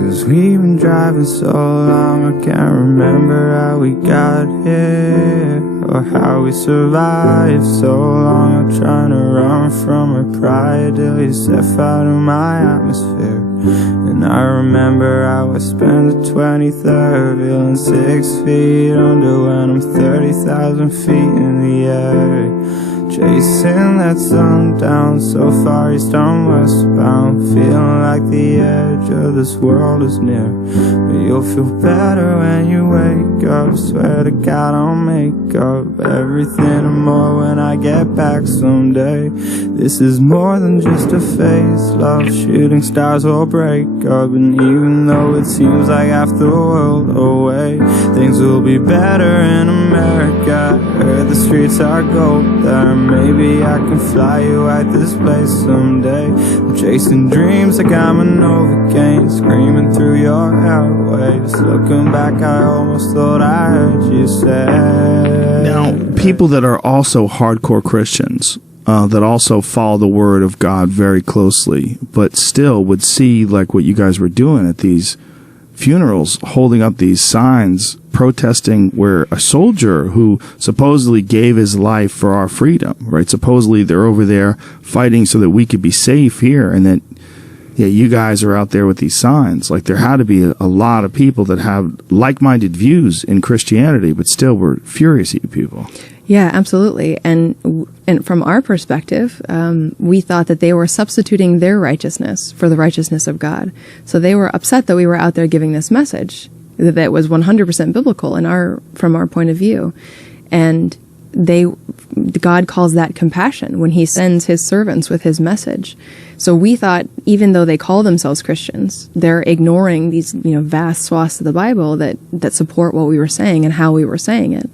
'cause we've been driving so long I can't remember how we got here or how we survived so long. I'm trying to run from her pride till you step out of my atmosphere. And I remember how I spent the 23rd feeling 6 feet under when I'm 30,000 feet in the air. Chasing that sun down so far east on westbound, feeling like the edge of this world is near. But you'll feel better when you wake up. Swear to God I'll make up everything and more when I get back someday. This is more than just a phase. Love shooting stars will break up, and even though it seems like half the world away, things will be better in America. Heard the streets are gold there. Maybe I can fly you at this place someday. I'm chasing dreams like I'm a Novocaine, screaming through your airwaves. Looking back, I almost thought I heard you say. Now, people that are also hardcore Christians, that also follow the word of God very closely, but still would see like what you guys were doing at these funerals, holding up these signs protesting where a soldier who supposedly gave his life for our freedom, right? Supposedly they're over there fighting so that we could be safe here, and that you guys are out there with these signs. Like there had to be a lot of people that have like-minded views in Christianity, but still were furious at you people. Yeah, absolutely. And from our perspective, we thought that they were substituting their righteousness for the righteousness of God. So they were upset that we were out there giving this message that was 100% biblical from our point of view. And God calls that compassion when he sends his servants with his message. So we thought, even though they call themselves Christians, they're ignoring these, vast swaths of the Bible that support what we were saying and how we were saying it.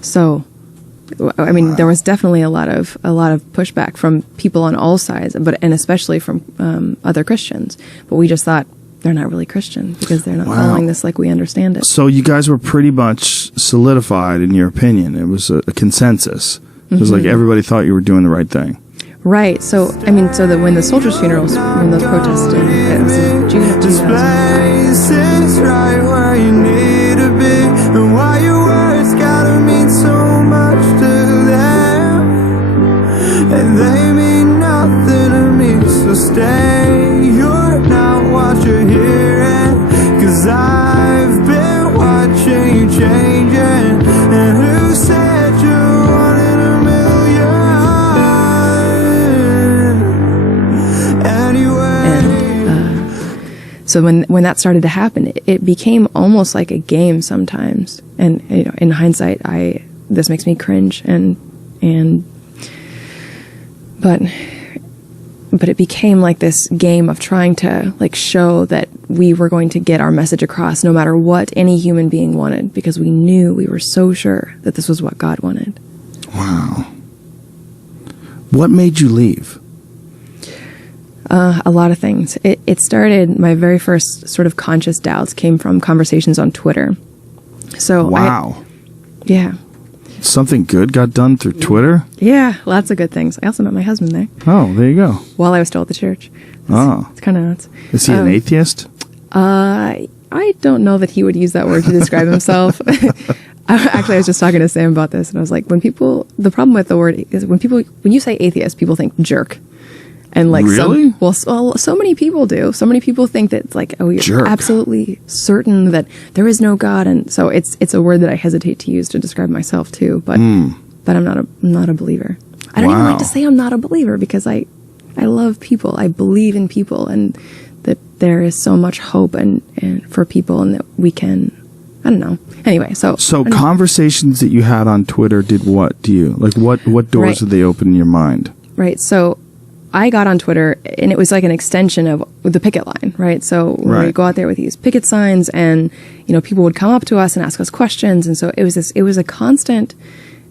So, I mean, there was definitely a lot of pushback from people on all sides, and especially from other Christians. But we just thought they're not really Christian because they're not following this like we understand it. So you guys were pretty much solidified in your opinion. It was a consensus. It was like everybody thought you were doing the right thing. Right. So, I mean, so that when the soldiers' funerals, when those protests did, it was in June of 2000. This place is right where you need to be, and why your words gotta mean so much to them, and they mean nothing to me, so stay. You're not what you're hearing, 'cause I've been watching you changing, and who said you wanted a million anyway? And so when that started to happen, it became almost like a game sometimes. And in hindsight, this makes me cringe, but it became like this game of trying to like show that we were going to get our message across no matter what any human being wanted, because we were so sure that this was what God wanted. Wow. What made you leave? A lot of things. It started, my very first sort of conscious doubts came from conversations on Twitter. So wow. Yeah. Something good got done through Twitter? Yeah, lots of good things. I also met my husband there. Oh, there you go. While I was still at the church. It's kind of nuts. Is he an atheist? I don't know that he would use that word to describe himself. Actually, I was just talking to Sam about this, and I was like, the problem with the word is when you say atheist, people think jerk. And like, really? So many people do. So many people think that it's like, oh, you're jerk. Absolutely certain that there is no God, and so it's a word that I hesitate to use to describe myself too. But I'm not a believer. I don't even like to say I'm not a believer, because I love people. I believe in people, and that there is so much hope and for people, and that we can. I don't know. Anyway, so conversations that you had on Twitter did what to you? Like what doors did they open in your mind? Right. So I got on Twitter, and it was like an extension of the picket line, right? So we go out there with these picket signs, and people would come up to us and ask us questions, and so it was a constant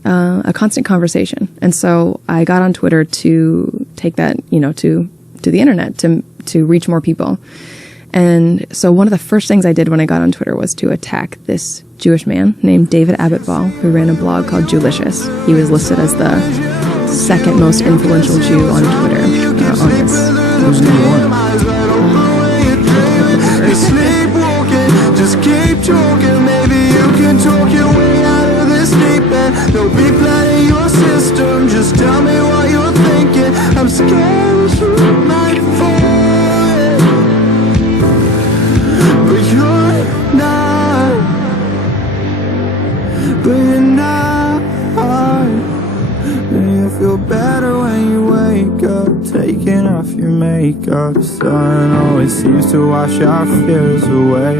conversation. And so I got on Twitter to take that to the internet to reach more people. And so one of the first things I did when I got on Twitter was to attack this Jewish man named David Abbottball, who ran a blog called Jewlicious. He was listed as the second most influential Jew on Twitter. Who's number one? taking off your makeup. Sun always seems to wash our fears away,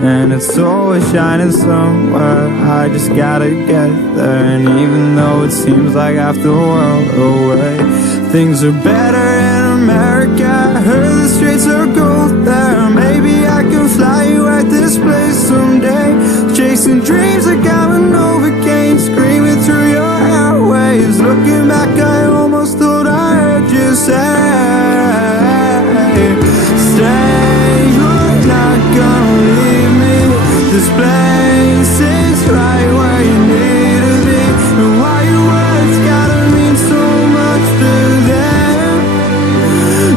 and it's always shining somewhere. I just gotta get there. And even though it seems like half the world away, things are better in America. I heard the streets are gold there. Maybe I can fly you at this place someday. Chasing dreams like I'm an Novocaine, screaming through your airwaves. Looking back, I almost thought I heard you say, stay, you're not gonna leave me. This place is right where you need to be. And why your words gotta mean so much to them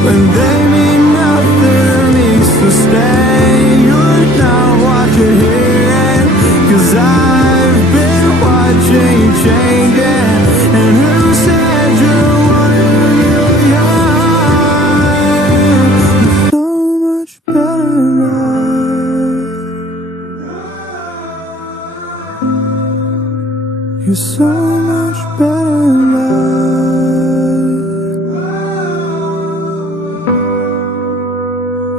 when they mean nothing to me. So stay, you're not what you're hearing, 'cause I've been watching you changing. And who said you wanted a million? So much better now. You're so much better now.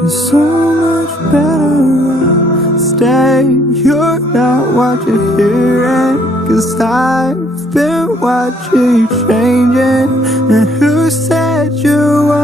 You're so much better now. Stay, you're not what you're hearing, 'cause I've been watching you changing. And who said you were